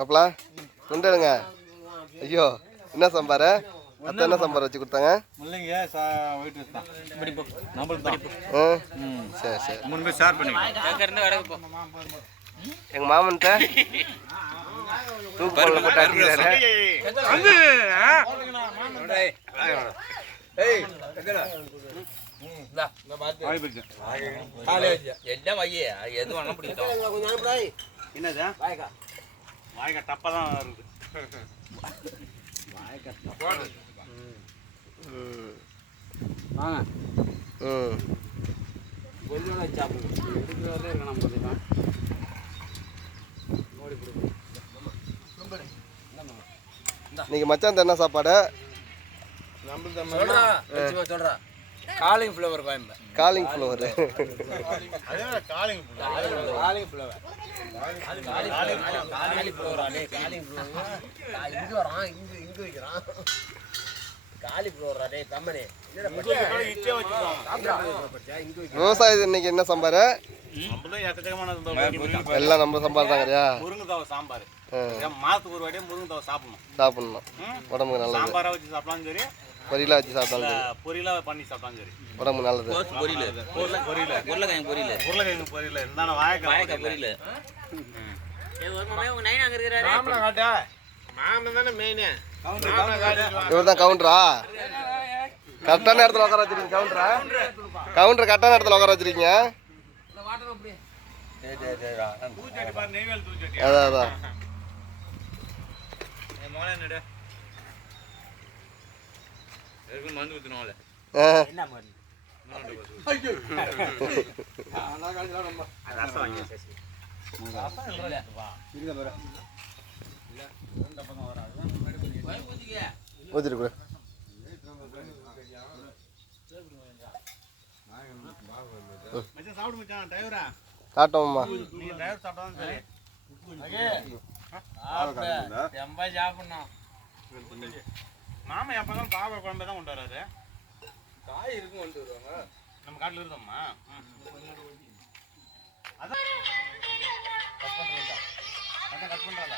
அப்பலா கொண்டாடுங்க. ஐயோ என்ன சாம்பார்? அத்தை என்ன சாம்பார் வச்சு கொடுத்தாங்க? சரி சரி. எங்கள் மாமன்ட்ட தூக்கு பல்ல போட்டு அடிக்கிறாரு. இன்னைக்கு மச்சான் என்ன சாப்பாடு? காலிங் ஃப்ளவர் கோயம்பு. Cauliflower. விவசாயி இன்னைக்கு என்ன சாம்பார்? எல்லாம் நம்ம சாம்பார் தாங்கறியா? சாம்பார் மாசத்துக்கு ஒரு வாட்டி முருங்கை சாப்பிடணும். உடம்புக்கு நல்லது. சாம்பாரா வச்சு சாப்பிடலாம் சரி, பொரியலா வச்சு சாப்பிட்டாலும் சரி, பொரியலா பண்ணி சாப்பிட்டாலும் சரி, உடம்புக்கு நல்லது. உருளைக்கிழங்கு பொரியல இருந்தாலும் வாழைக்காய் பொரியல. இவர் தான் கவுண்டரா? கரெக்டான இடத்துல உட்கார வச்சிருக்கீங்க. கவுண்டரா? கவுண்டர் கரெக்டான இடத்துல உட்கார வச்சிருக்கீங்க. அதான் அதான். ஊத்திட்டு கூட காட்டோம்மா. மாமா எப்பதான் பாவ குழம்பு தான் கொண்டு வராரு. காய் இருக்கும் கொண்டு வருவாங்க. நம்ம காட்டில் இருக்கோம்மா. அதான் கட் பண்றாங்க.